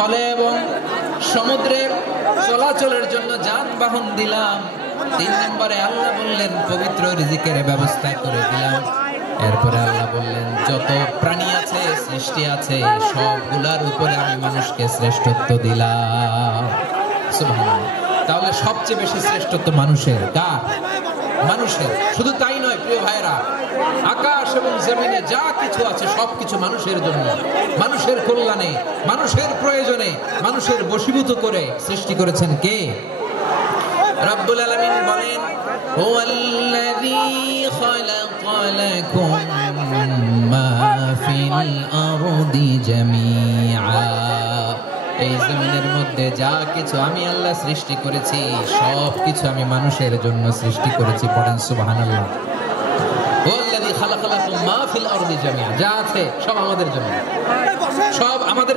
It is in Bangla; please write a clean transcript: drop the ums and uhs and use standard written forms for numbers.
স্থলে এবং সমুদ্রে চলাচলের জন্য যানবাহন দিলাম। 3 নম্বরে আল্লাহ বললেন পবিত্র রিজিকের ব্যবস্থা করে দিলাম। এরপরে আল্লাহ বললেন যত প্রাণী আছে, সৃষ্টি আছে, সবগুলার উপরে আমি মানুষকে শ্রেষ্ঠত্ব দিলাম। সুবহানাল্লাহ। তাহলে সবচেয়ে বেশি শ্রেষ্ঠত্ব মানুষের। কার? মানুষের। শুধু তাই নয় প্রিয় ভাইরা, আকাশ এবং জমিনে যা কিছু আছে সবকিছু মানুষের জন্য, মানুষের কল্যাণে, মানুষের প্রয়োজনে, মানুষের বশীভূত করে সৃষ্টি করেছেন কে? রব্বুল আলামিন বলেন হুয়াল্লাযী খালাকা লাকুম মা ফিল আরদি জামিআ। এই জমিনের মধ্যে যা কিছু আমি আল্লাহ সৃষ্টি করেছি সব কিছু আমি মানুষের জন্য সৃষ্টি করেছি। পড়েন সুবহানাল্লাহ। হুয়াল্লাযী খালাকা লাকুম মা ফিল আরদি জামিআ। যা আছে সব আমাদের জন্য, সব আমাদের